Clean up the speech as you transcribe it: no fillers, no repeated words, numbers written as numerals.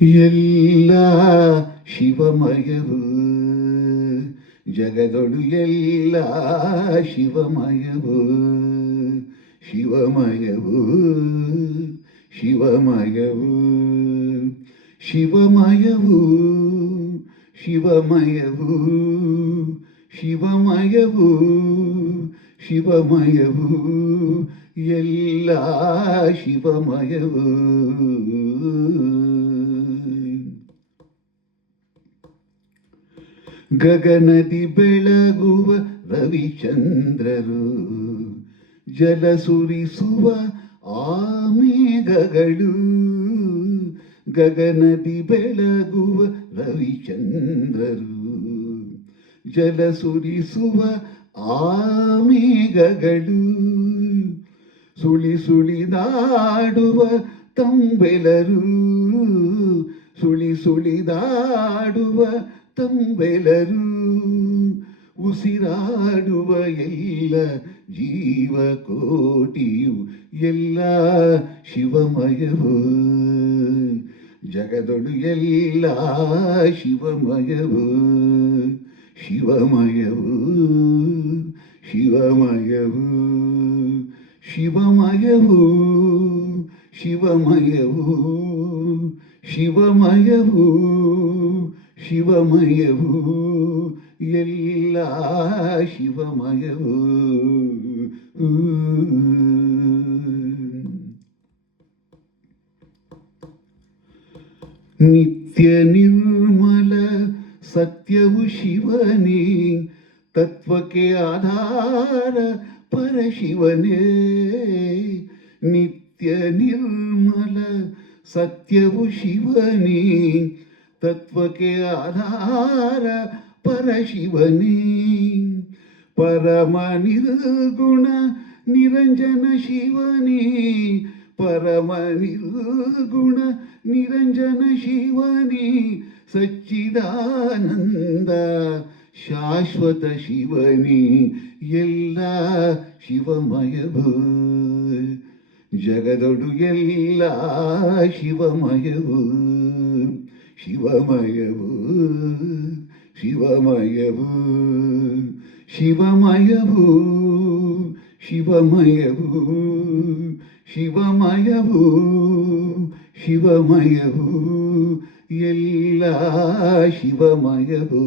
ಎಲ್ಲ ಶಿವಮಯವು ಜಗದೊಳು ಎಲ್ಲ ಶಿವಮಯವು ಶಿವಮಯವು ಶಿವಮಯವು ಶಿವಮಯವು ಶಿವಮಯವು ಶಿವಮಯವು ಶಿವಮಯವು ಎಲ್ಲ ಶಿವಮಯವು ಗಗನದಿ ಬೆಳಗುವ ರವಿಚಂದ್ರರು ಜಲ ಸುರಿಸುವ ಆಮೇಘಗಳು ಗಗನದಿ ಬೆಳಗುವ ರವಿಚಂದ್ರರು ಜಲ ಸುರಿಸುವ ಆಮೇಘಗಳು ಸುಳಿ ಸುಳಿದಾಡುವ ತಂಬೆಲರು ಸುಳಿ ಸುಳಿದಾಡುವ ತಂಬೆಲರು ಉಸಿರಾಡುವ ಎಲ್ಲ ಜೀವಕೋಟಿಯು ಎಲ್ಲ ಶಿವಮಯವು ಜಗದೊಳು ಎಲ್ಲ ಶಿವಮಯವು ಶಿವಮಯವು ಶಿವಮಯವು ಶಿವಮಯವು ಶಿವಮಯವು ಶಿವಮಯವು ಶಿವಮಯವು ಎಲ್ಲ ಶಿವಮಯವು ನಿತ್ಯ ನಿರ್ಮಲ ಸತ್ಯವು ಶಿವನೇ ತತ್ವಕ್ಕೆ ಆಧಾರ ಪರಶಿವನೇ ನಿತ್ಯ ನಿರ್ಮಲ ಸತ್ಯವು ಶಿವನೇ ತತ್ವಕ್ಕೆ ಆಧಾರ ಪರಶಿವನೇ ಪರಮ ನಿರ್ಗುಣ ನಿರಂಜನ ಶಿವನೇ ಪರಮ ನಿರ್ಗುಣ ನಿರಂಜನ ಶಿವನೇ ಸಚ್ಚಿದಾನಂದ ಶಾಶ್ವತ ಶಿವನೇ ಎಲ್ಲ ಶಿವಮಯವು ಜಗದೊಳು ಎಲ್ಲ ಶಿವಮಯವು ಶಿವಮಯವು ಶಿವಮಯವು ಶಿವಮಯವು ಶಿವಮಯವು ಶಿವಮಯವು ಶಿವಮಯವು ಎಲ್ಲ ಶಿವಮಯವು